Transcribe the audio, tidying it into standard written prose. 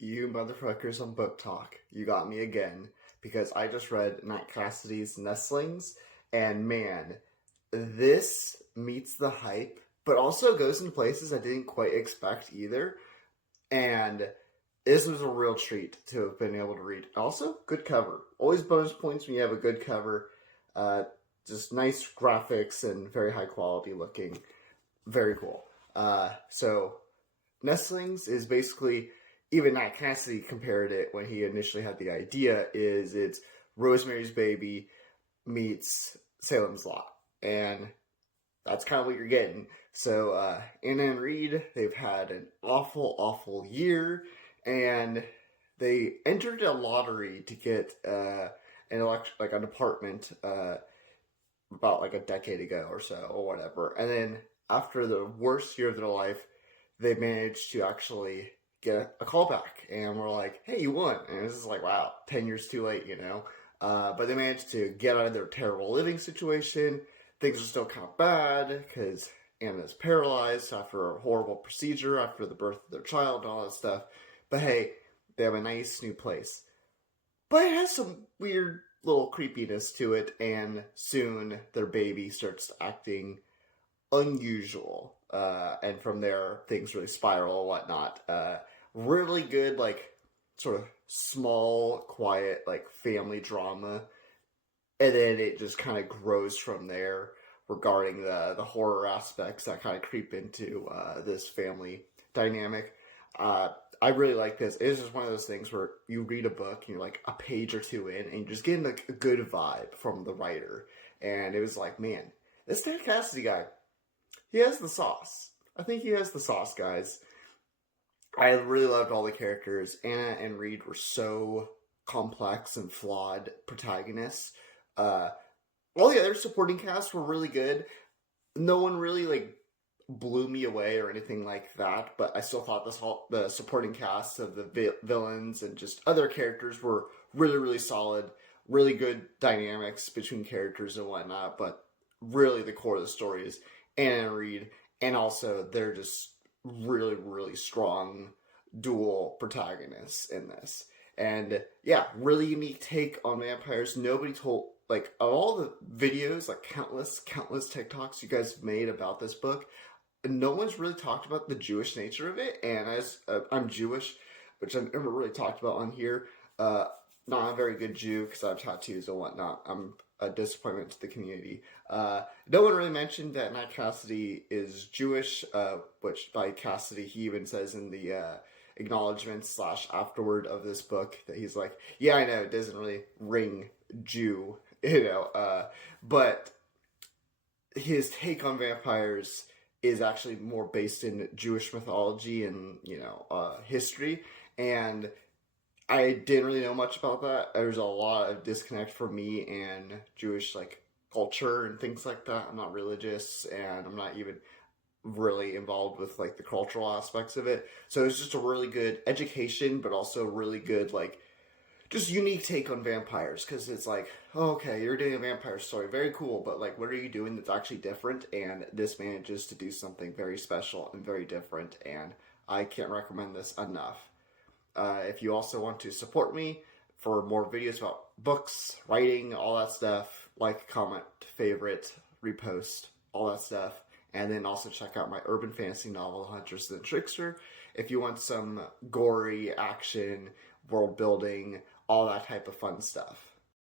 You motherfuckers on Book Talk, you got me again because I just read Nat Cassidy's Nestlings, and man, this meets the hype, but also goes into places I didn't quite expect either. And this was a real treat to have been able to read. Also, good cover. Always bonus points when you have a good cover. Just nice graphics and very high quality looking. Very cool. So Nestlings is basically, even Nat Cassidy compared it when he initially had the idea, it's Rosemary's Baby meets Salem's Lot. And that's kind of what you're getting. So Anna and Reed, they've had an awful, awful year, and they entered a lottery to get an apartment about like a decade ago or so, or whatever. And then after the worst year of their life, they managed to actually get a call back, and we're like, hey, you won. And this is like, wow, 10 years too late, you know? But they managed to get out of their terrible living situation. Things are still kind of bad because Anna's paralyzed after a horrible procedure after the birth of their child and all that stuff. But hey, they have a nice new place. But it has some weird little creepiness to it, and soon their baby starts acting unusual. And from there, things really spiral and whatnot. Really good, like, sort of small, quiet, like, family drama. And then it just kind of grows from there regarding the horror aspects that kind of creep into this family dynamic. I really like this. It's just one of those things where you read a book and you're like a page or two in and you're just getting like a good vibe from the writer. And it was like, man, this Nat Cassidy guy, he has the sauce. I think he has the sauce, guys. I really loved all the characters. Anna and Reed were so complex and flawed protagonists. All the other supporting casts were really good. No one really like blew me away or anything like that, but I still thought the supporting cast of the villains and just other characters were really, really solid. Really good dynamics between characters and whatnot, but really the core of the story is Anna and Reed, and also they're just really, really strong dual protagonists in this. And yeah, really unique take on vampires. Nobody told, like, of all the videos, like countless TikToks you guys have made about this book, no one's really talked about the Jewish nature of it. And as I'm Jewish, which I've never really talked about on here, not a very good Jew because I have tattoos and whatnot. I'm a disappointment to the community. No one really mentioned that Nat Cassidy is Jewish, which by Cassidy he even says in the acknowledgments / afterward of this book that he's like, yeah, I know it doesn't really ring Jew, you know, but his take on vampires is actually more based in Jewish mythology and, you know, history. And I didn't really know much about that. There's a lot of disconnect for me and Jewish, like, culture and things like that. I'm not religious, and I'm not even really involved with, like, the cultural aspects of it. So it's just a really good education, but also really good, like, just unique take on vampires, because it's like, oh, okay, you're doing a vampire story, very cool, but like, what are you doing that's actually different? And this manages to do something very special and very different, and I can't recommend this enough. If you also want to support me for more videos about books, writing, all that stuff, like, comment, favorite, repost, all that stuff. And then also check out my urban fantasy novel, Huntress and the Trickster, if you want some gory action, world building, all that type of fun stuff.